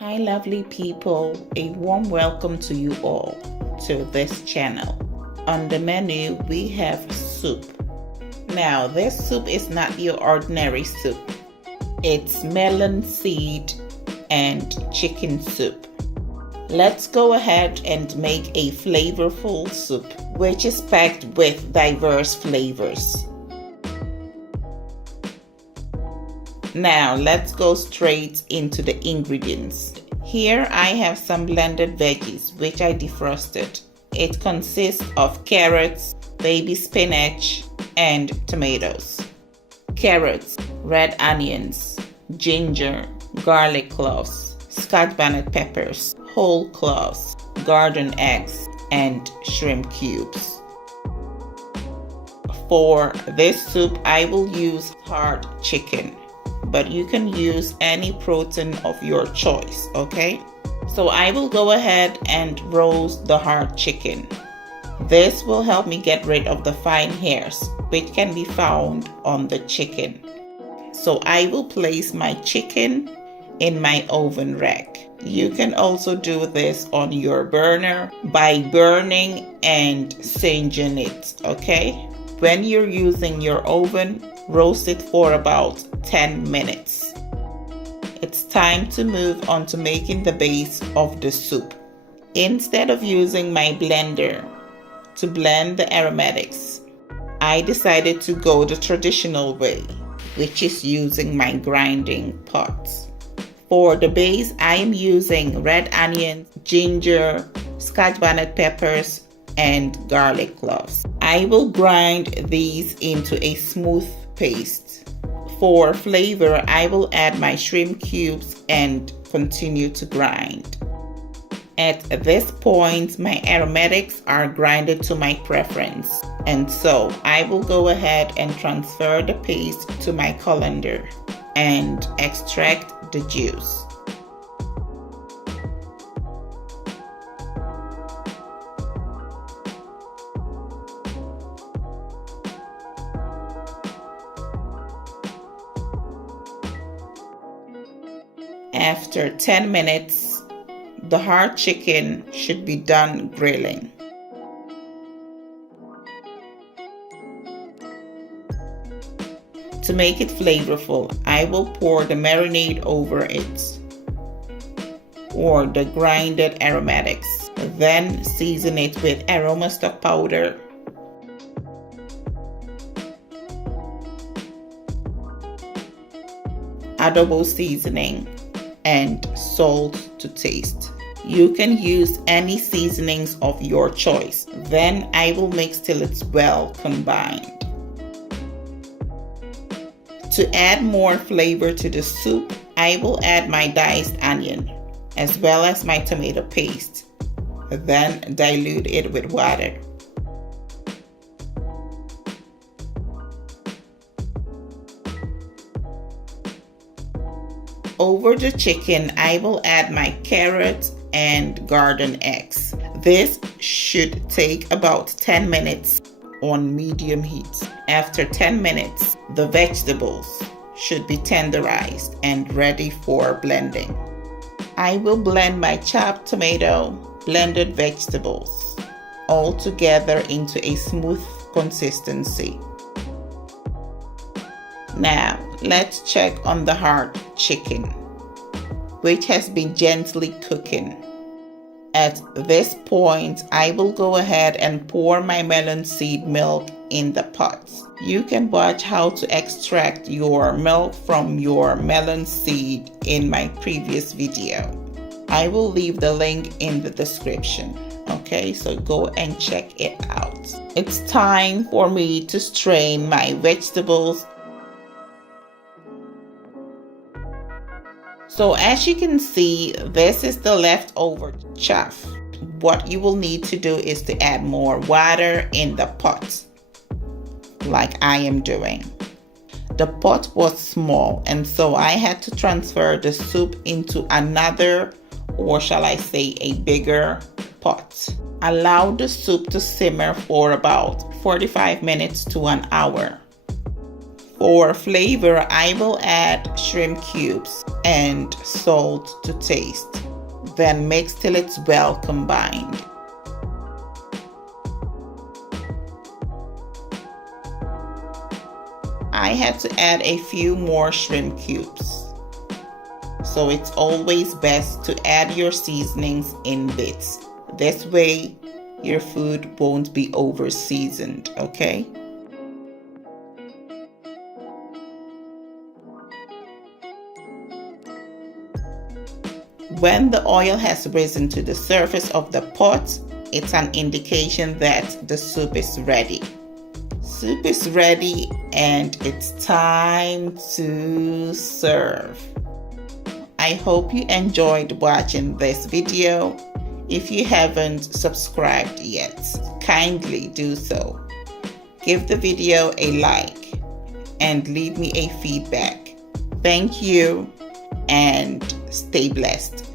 Hi lovely people, a warm welcome to you all to this channel. On the menu we have soup. Now this soup is not your ordinary soup. It's melon seed and chicken soup. Let's go ahead and make a flavorful soup which is packed with diverse flavors. Now let's go straight into the ingredients. Here I have some blended veggies which I defrosted. It consists of carrots, baby spinach, and tomatoes. Carrots, red onions, ginger, garlic cloves, Scotch bonnet peppers, whole cloves, garden eggs, and shrimp cubes. For this soup I will use hard chicken, but you can use any protein of your choice, okay? So I will go ahead and roast the hard chicken. This will help me get rid of the fine hairs which can be found on the chicken. So I will place my chicken in my oven rack. You can also do this on your burner by burning and singeing it, okay? When you're using your oven, roast it for about 10 minutes. It's time to move on to making the base of the soup. Instead of using my blender to blend the aromatics, I decided to go the traditional way, which is using my grinding pot. For the base, I am using red onions, ginger, Scotch bonnet peppers, and garlic cloves. I will grind these into a smooth paste. For flavor, I will add my shrimp cubes and continue to grind. At this point, my aromatics are grinded to my preference, and so I will go ahead and transfer the paste to my colander and extract the juice. After 10 minutes, the hard chicken should be done grilling. To make it flavorful, I will pour the marinade over it, or the grinded aromatics. Then season it with aroma stock powder, adobo seasoning, and salt to taste. You can use any seasonings of your choice. Then I will mix till it's well combined. To add more flavor to the soup, I will add my diced onion as well as my tomato paste. Then dilute it with water. Over the chicken, I will add my carrots and garden eggs. This should take about 10 minutes on medium heat. After 10 minutes, the vegetables should be tenderized and ready for blending. I will blend my chopped tomato, blended vegetables, all together into a smooth consistency. Now, let's check on the hard chicken, which has been gently cooking. At this point, I will go ahead and pour my melon seed milk in the pot. You can watch how to extract your milk from your melon seed in my previous video. I will leave the link in the description. Okay, so go and check it out. It's time for me to strain my vegetables. So as you can see, this is the leftover chaff. What you will need to do is to add more water in the pot, like I am doing. The pot was small, and so I had to transfer the soup into another, or shall I say a bigger pot. Allow the soup to simmer for about 45 minutes to an hour. For flavor, I will add shrimp cubes and salt to taste. Then mix till it's well combined. I had to add a few more shrimp cubes. So it's always best to add your seasonings in bits. This way, your food won't be over seasoned, okay? When the oil has risen to the surface of the pot, it's an indication that the soup is ready. Soup is ready and it's time to serve. I hope you enjoyed watching this video. If you haven't subscribed yet, kindly do so. Give the video a like and leave me a feedback. Thank you and stay blessed.